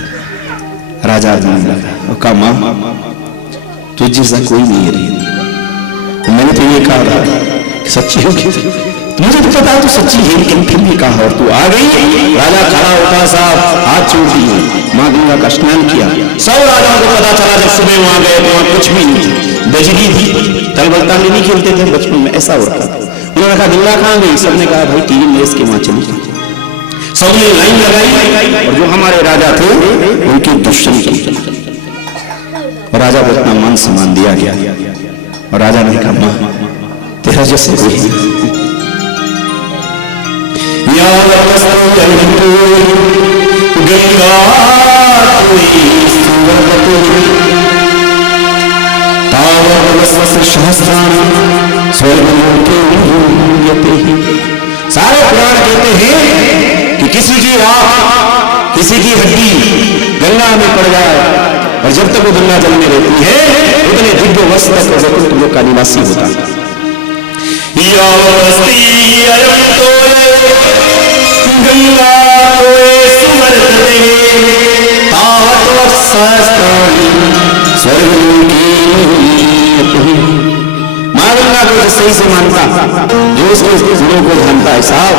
राजा आदमी लगा और कहा मां तुझ जैसा कोई नहीं है। मैंने तो ये कहा था कि सच्ची होगी, मुझे तो पता है तू सच्ची है, लेकिन फिर भी कहा और तू आ गई। राजा खड़ा होता साहब हाथ जोड़ दिए, मां गंगा का स्नान किया। सब राजाओं को पता चला जब सुबह वहां गए तो वहां कुछ भी नहीं, बजरी थी। तलबलता में नहीं खेलते थे बचपन में, ऐसा होता था। उन्होंने कहा गंगा कहां गई? सबने कहा भाई टीवी में इसके वहां चली। सबने लाइन लगाई और जो हमारे राजा थे उनके दर्शन किए और राजा को इतना मान सम्मान दिया गया। और राजा ने कहा मां तेरा जैसे कोई सारे पुराण कहते हैं कि किसी की आंख किसी की हड्डी गंगा में पड़ जाए और जब तक वो गंगा जल में रहती है उतने दिव्य वर्ष तक वैकुंठ लोक का निवासी होता है। मां गंगा को सही से मानता, जो उसके गुणों को जानता है साहब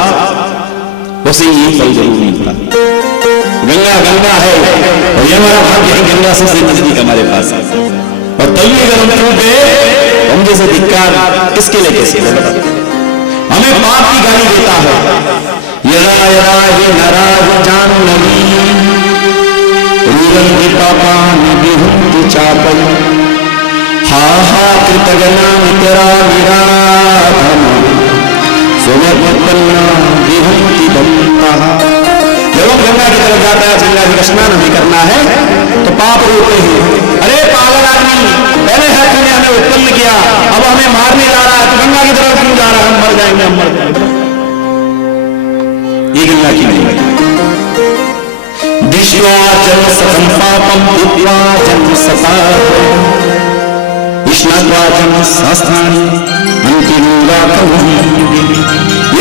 उसे ये फल जरूर मिलता। गंगा गंगा है और ये हमारा भाग्य है, गंगा से नजदीक हमारे पास है। और तभी अगर हम चूके हम जैसे धिक्कार किसके लिए कैसे हमें पाप की गाली देता है। यदा यदा हि नराः जाह्नवी रुदन्ति पापानि विहुन्ति चापै हा हा कृतगणानितरानिराधम सुमत्पन्ना विहुन्ति दत्तः। जब हम गंगा की तरफ जाता है, गंगा जी का स्नान हमें करना है तो पाप रोकते हैं। अरे पागल आदमी, पहले है तूने हमें उत्पन्न किया, अब हमें मारने जा रहा है, तो गंगा की तरफ क्यों जा रहा है? हम मर जाएंगे, हम मर जाएंगे। ये गंगा की नहीं है। दिश्वा जन्म सतम पापम दिव्या जन्म सता विष्णुत्वा जन्म शास्त्राणि अंतिमंगा कवि।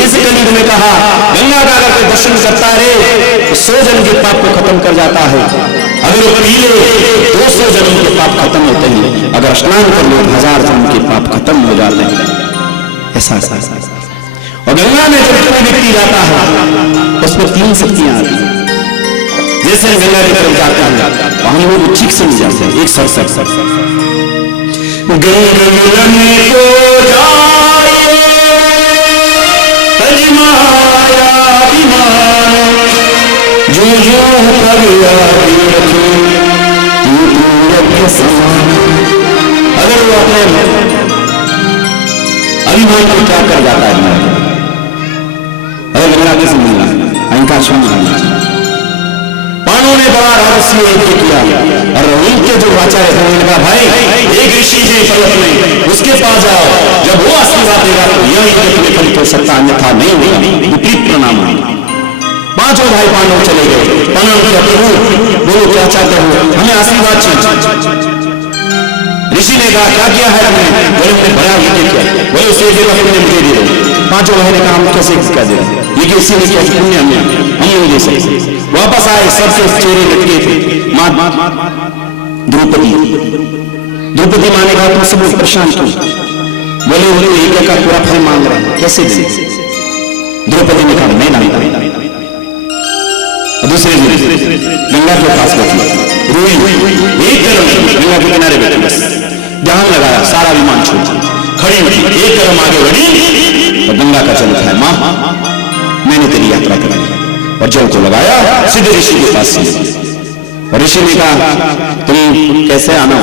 इस कलयुग में कहा गंगा का अगर कोई दर्शन करता रहे तो 100 जन्म के पाप को खत्म कर जाता है। अगर वो पी ले 200 जन्म के पाप खत्म होते हैं, अगर स्नान कर ले 1000 जन्म के पाप खत्म हो जाते हैं। ऐसा और गंगा में जब कोई व्यक्ति जाता है उसमें 3 शक्तियां आती हैं। जैसे गंगा की तरफ जाते हैं वहां लोग ठीक से नहीं जाते, एक सर गंगा जो जो अगर वो अपने अभिमान को त्याग कर जाता है, अगर गंगा के समझ अहंकार छोड़ना पांडवों ने बड़ा रहस्य यज्ञ किया और उनके जो आचार्य थे उन्होंने कहा भाई एक ऋषि है पर्वत में, उसके पास जाओ, जब वो आशीर्वाद देगा तो यह यज्ञ तुम्हें फलित हो सकता, अन्यथा नहीं होगा, विपरीत परिणाम होगा। 5 भाई पांडव चले गए, प्रणाम किया प्रभु बोलो क्या चाहते हो, हमें आशीर्वाद चाहिए। ऋषि ने कहा क्या किया है तुमने? बोले हमने बड़ा यज्ञ किया। बोले उसे देगा तुमने मुझे दे दो। 5 भाई ने कहा हम कैसे क्या दे, ये किसी ने किया पुण्य हम नहीं दे सकते। वापस आए, सबसे चेहरे लटके थे द्रौपदी माँ ने कहा तुम सब लोग परेशान क्यों? बोले वो यज्ञ का पूरा फल मांग रहे हैं, कैसे दें? द्रौपदी ने कहा मैं नहीं। दूसरे दिन गंगा के पास बैठी रोई, एक कदम गंगा के किनारे बैठी, बस ध्यान लगाया, सारा विमान छोड़ खड़ी हुई, एक कदम आगे बढ़ी और गंगा का जल उठाया। मां मैंने तेरी यात्रा कराई और जल को लगाया, सीधे ऋषि के पास से ऋषि ने कहा तुम कैसे आना?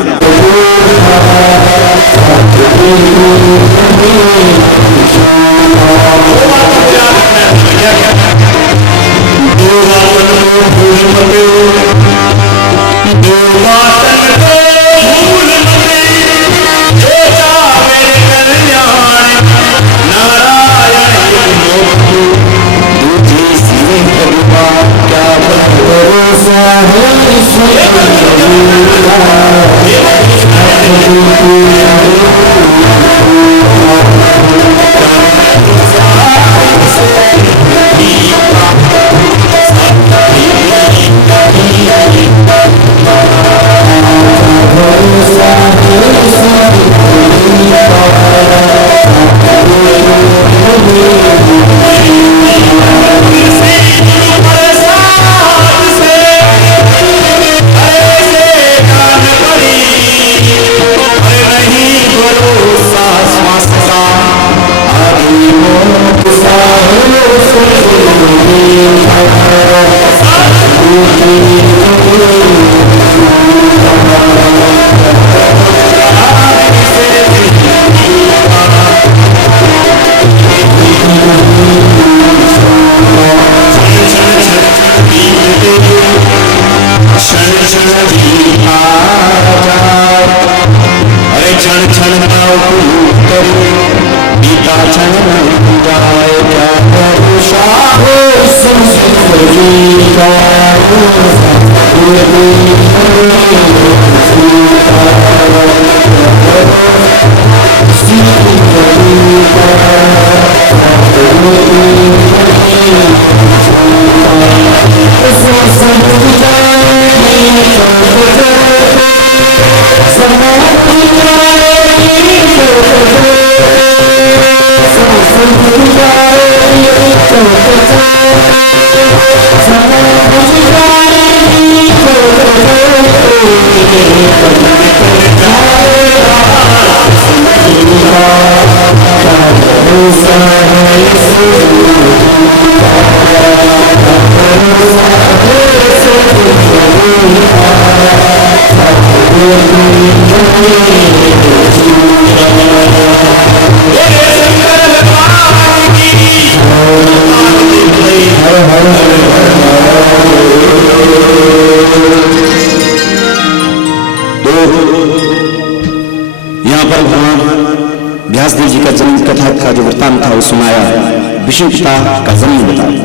विष्णु पिता का जन्म बताया।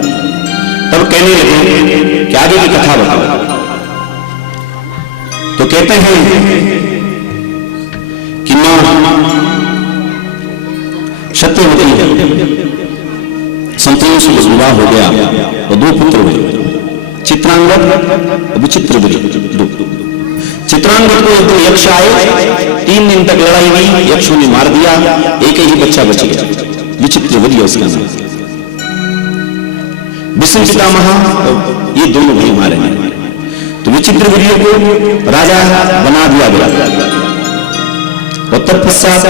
तब कहने लगे कि आगे की कथा बताओ। तो कहते हैं कि मां सत्यवती संतानों से विवाह हो गया और 2 पुत्र हुए, चित्रांगद और विचित्रबुरी। चित्रांगद को एक यक्ष आए, 3 दिन तक लड़ाई हुई, यक्षों ने मार दिया, एक ही बच्चा बच गया, विचित्रबुरी उसका नाम। विष्णु पितामह ये दोनों भाई मारे हैं। तो विचित्रबुरी को राजा बना दिया गया। और तत्पश्चात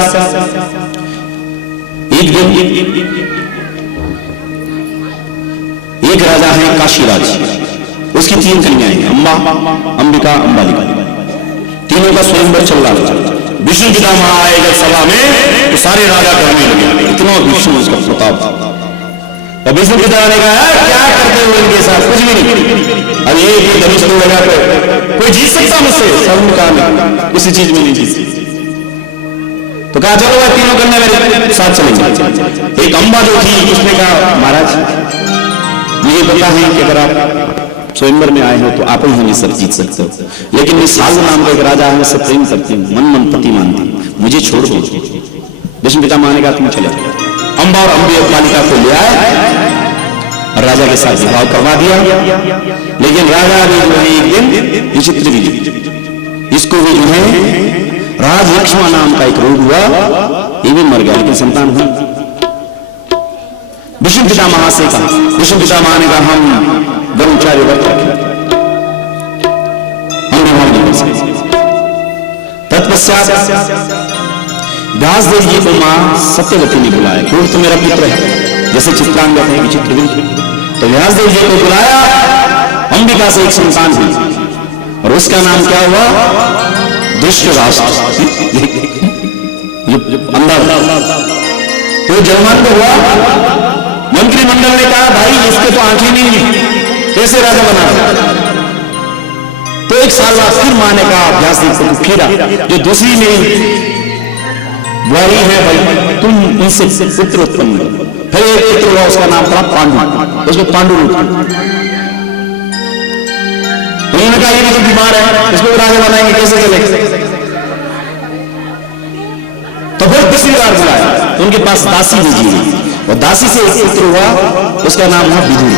एक दिन एक राजा है काशीराज, उसकी 3 कन्याएं हैं, अम्बा, अंबिका, अंबालिका। तीनों का स्वयंवर चल रहा था। विष्णु पितामह आए जब सभा में तो सारे राजा करने लगे, इतना विष्णु उसका प्रताप। और विष्णु पिता ने कहा क्या करते हो इनके साथ? कुछ भी नहीं। अब ये धनुष तो लगा कर कोई जीत सकता मुझसे? सब कहा किसी चीज में नहीं जीत। तो कहा चलो भाई तीनों कन्या मेरे साथ चलेंगे। एक अम्बा जो थी उसने कहा महाराज मुझे पता है कि अगर आप स्वयंवर में आए हो तो आप ही हमें सब जीत सकते हो, लेकिन मैं साधु नाम का एक राजा है, मैं सब प्रेम करती हूँ, मन मन पति मानती, मुझे छोड़ दो। विष्णु पिता माने कहा तुम चले। अम्बा और अंबिका को ले आए और राजा के साथ विवाह करवा दिया। लेकिन राजा ने जो है एक दिन विचित्र भी इसको भी जो है राज लक्ष्मण नाम का एक रोग हुआ, ये भी मर गया, लेकिन संतान हुई। विष्णु पितामह से कहा, विष्णु पितामह ने कहा हम ब्रह्मचार्य व्रत रखें, हम विवाह नहीं कर सकते। तत्पश्चात व्यासदेव जी को मां सत्यवती ने बुलाया, क्योंकि तो मेरा पुत्र है, जैसे चित्रांगद है विचित्रबुरी। तो व्यासदेव जी को बुलाया, अंबिका से एक संतान हुई, और उसका नाम क्या हुआ? धृतराष्ट्र। अंदर तो जन्मांध हुआ। मंत्रिमंडल ने कहा भाई इसके तो आंखें नहीं है, कैसे राजा बना? तो एक साल बाद फिर माँ ने कहा अभ्यास फिरा, जो दूसरी मेरी बुआरी है भाई तुम उनसे पुत्र उत्पन्न करो। फिर एक पुत्र हुआ, उसका नाम था पांडु, उसको पांडु रूप। उन्होंने कहा ये भी तो बीमार है, इसको राजा बनाएंगे, कैसे चलेगा? तो फिर तीसरी बार बुलाया तो उनके पास दासी भेजी गई, और दासी से एक पुत्र हुआ, उसका नाम था विदुर।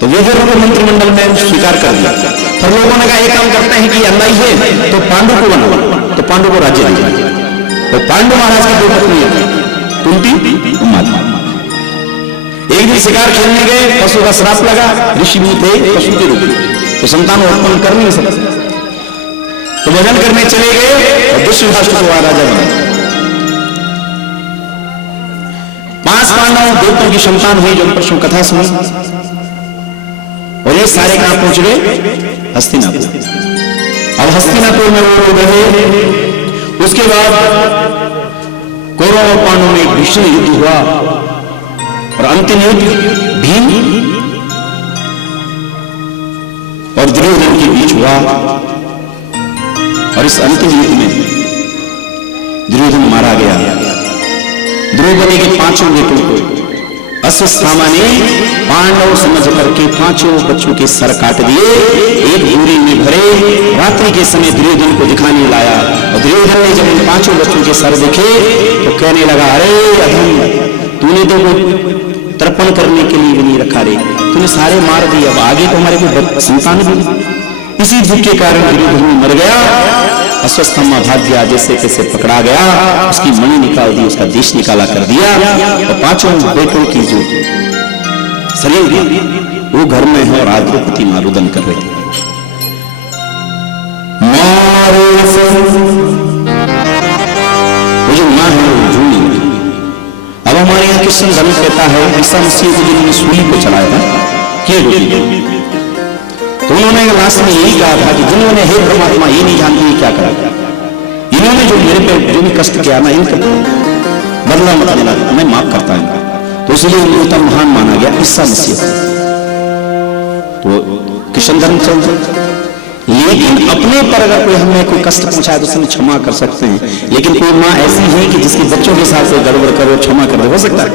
तो वे फिर उनको मंत्रिमंडल में स्वीकार कर दिया। फिर लोगों ने कहा एक काम करते हैं कि अंधा ही है तो पांडु को बनाओ, तो पांडु को राज्य दिया। तो पांडु महाराज की दो पत्नी है, कुंती माता। एक दिन शिकार खेलने गए, पशु का श्राप लगा, ऋषि भी थे पशु के रूप में, तो संतान उत्पन्न कर नहीं सकते, तो भजन करने चले गए और धृतराष्ट्र को राजा बना। 5 पांडव देवताओं की संतान हुई, जो परसों कथा सुनी। और ये सारे कहां पहुंच गए? हस्तिनापुर। अब हस्तिनापुर में वो लोग रहे। उसके बाद कौरव और पांडवों में एक भीषण युद्ध हुआ, और अंतिम युद्ध भीम और दुर्योधन के बीच हुआ। और इस अंतिम युद्ध में दुर्योधन मारा गया। द्रौपदी के 5 बेटों को अश्वत्थामा ने पांडव समझ करके 5 बच्चों के सर काट दिए, एक बोरी में भरे, रात्रि के समय दुर्योधन को दिखाने लाया। और दुर्योधन ने जब इन 5 बच्चों के सर देखे तो कहने लगा, अरे अधम, तूने तो तर्पण करने के लिए भी नहीं रखा रे, तूने सारे मार दिए, अब आगे तो हमारे को संतान भी। इसी दुख के कारण दुर्योधन मर गया। अश्वत्थामा भाग गया, जैसे तैसे पकड़ा गया, उसकी मणि निकाल दी, उसका देश निकाला कर दिया। और 5 बेटों की जो शरीर वो घर में है, और आज द्रौपदी मां रुदन कर रही थी। वो जो मां है वो झूठी है। अब हमारे यहाँ कृष्ण धर्म कहता है ईसा मसीह को जिन्होंने सूली को चढ़ाया था, तो उन्होंने लास्ट में यही कहा था कि जिन्होंने हे परमात्मा ये नहीं जानते क्या करा, इन्होंने जो मेरे पे जो भी कष्ट किया ना, इनका बदला मत लेना, मैं माफ करता हूं। तो इसलिए उनका महान माना गया ईसा मसीह। तो कृष्ण धर्म चलता, लेकिन अपने पर अगर कोई हमें कोई कष्ट पहुंचाए तो उसमें क्षमा कर सकते हैं। लेकिन कोई माँ ऐसी है कि जिसके बच्चों के साथ से गड़बड़ करो, क्षमा कर दे, हो सकता है।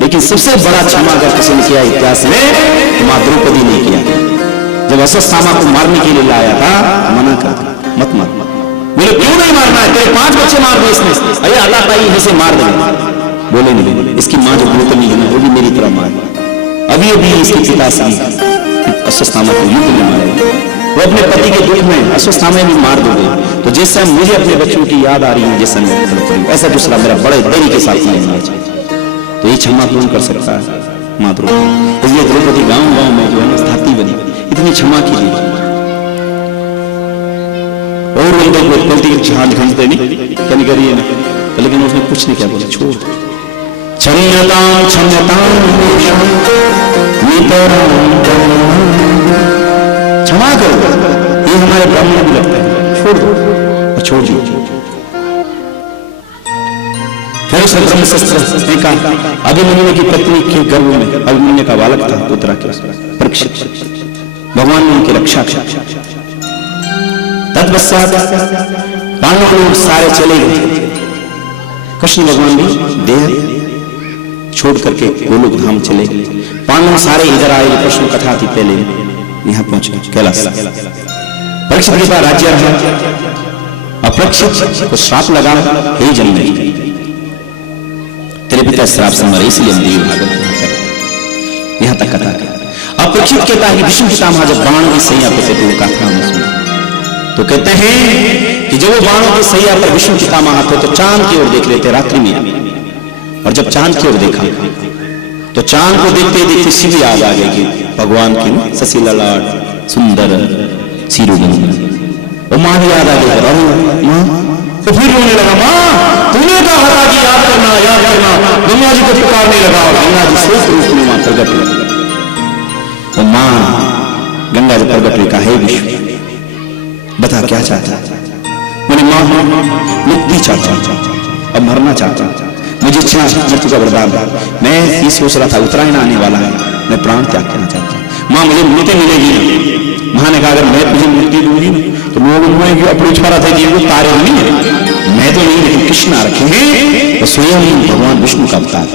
लेकिन सबसे बड़ा क्षमा अगर किसी ने किया इतिहास में, तो मां द्रौपदी ने किया। जब अश्वत्थामा को मारने के लिए लाया था, मना कर दिया, मत मार। बोले क्यों नहीं मारना है, तेरे 5 बच्चे मार दिए इसने, अरे अल्लाह ताई इसे मार दे। बोले नहीं, इसकी मां जो द्रौपदी है वो भी मेरी तरह मार। अभी अभी इसके पिता से अश्वत्थामा को युद्ध में मारे, वो अपने पति के दुख में अश्वत्थामा भी मार दोगे, तो जैसे मुझे अपने बच्चों की याद आ रही है, जैसे ऐसा दूसरा मेरा बड़े देरी के साथ नहीं, तो ये क्षमा कौन कर सकता है? मां द्रौपदी। इसलिए द्रौपदी गांव गांव में जो है स्थाती बनी, इतनी क्षमा की दी। और उनको बोलती है झांझ घंटे नहीं क्या करिए ना, तो लेकिन उसने कुछ नहीं किया, बोला छोड़। क्षम्यताम क्षम्यताम क्षमा करो, ये हमारे ब्राह्मण भी लगता है, छोड़ दो और छोड़ दो। फिर उस ब्रह्मशस्त्र फेंका। अभिमन्यु की पत्नी के गर्भ में अभिमन्यु का बालक था, पुत्र परीक्षित, भगवान ने उनकी रक्षा की। तत्पश्चात पांडव लोग सारे चले गए। कृष्ण भगवान भी देह छोड़ करके गोलोक धाम चले गए। पांडव सारे इधर आए, कृष्ण कथा थी पहले, यहाँ पहुंचे कैलाश। परीक्षित के पास राज्य रहा। अपरीक्षित को श्राप लगा, हे जन्मे तेरे पिता श्राप से मरे, इसलिए हम देव भागवत यहां तक कथा कर। अपरीक्षित कहता है कि विष्णु पितामह जब बाणों की सैया पे थे तो कथा हम उसमें तो कहते हैं कि जब वो बाणों की सैया पर विष्णु पितामह थे तो चांद की ओर देख लेते रात्रि में, और जब चांद की ओर देखा तो चांद को देखते देखते शिव याद आ गए कि भगवान की शशि ललाट सुंदर सिरुगंध, वो मां याद आ गई। मां तो फिर रोने लगा, मां तूने कहा था कि याद करना याद करना। गंगा जी को पुकारने लगा, और गंगा जी स्वरूप रूप में मां प्रकट हुई। तो मां गंगा जी प्रकट हुई, कहा हे विष्णु बता क्या चाहता? मैंने मां मुक्ति चाहता हूं, अब मरना चाहता हूं, मुझे इच्छा मृत्यु का वरदान। मैं ये सोच रहा था उत्तरायण आने वाला है, मैं प्राण त्याग करना चाहता हूं, मां मुझे मुक्ति मिलेगी। मां ने कहा अगर मैं तुझे मुक्ति दूंगी तो लोग उन्होंने अपनी छोड़ा थे कि वो तारे नहीं है, मैं तो नहीं, लेकिन कृष्ण रखेंगे तो स्वयं भगवान विष्णु का अवतार।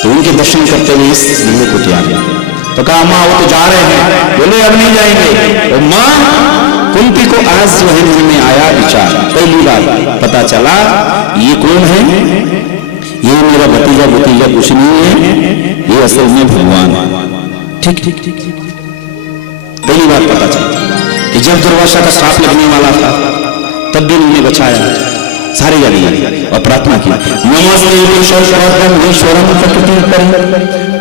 तो उनके दर्शन करते हुए इस जिले को त्याग किया। तो कहा मां वो तो जा रहे हैं, बोले अब नहीं जाएंगे। और मां कुंती को आज जो है मन में आया विचार, पहली बार पता चला ये कौन है, ये मेरा भतीजा कुछ नहीं है, ये असल में भगवान है। ठीक ठीक ठीक, पहली बार पता चला कि जब दुर्वासा का श्राप लगने वाला था तब भी उन्होंने बचाया, सारी जारी और प्रार्थना की नमस्ते ईश्वरम प्रकृतिं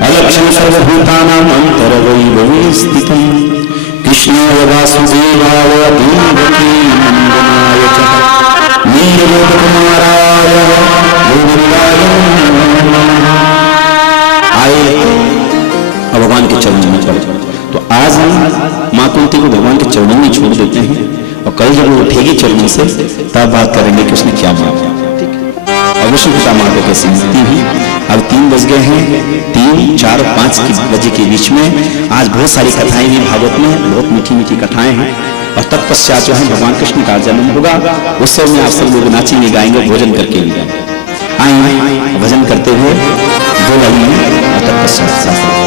अलक्षण सर्वभूतानां अंतर्वैभवी स्थितं कृष्णाय वासुदेवाय देवकी नंदनाय च नीललोककुमाराय गोविंदाय नमः। आए भगवान के चरणों में पड़े। तो आज हम मां कुंती को भगवान के चरणों में छोड़ देते हैं और कल जब वो उठेगी चरणों से तब बात करेंगे कि उसने क्या मांगा। और विष्णु पिता माता कैसी मुक्ति हुई। अब 3 बज गए हैं, 3, 4, 5 बजे के बीच में आज बहुत सारी कथाएं भी भागवत में, बहुत मीठी मीठी कथाएं हैं। और तत्पश्चात जो है भगवान कृष्ण का जन्म होगा, उस समय में आप सब लोग नाचेंगे गाएंगे, भोजन करके भी जाएंगे। आए भजन करते हुए दो लाइन और तत्पश्चात शास्त्र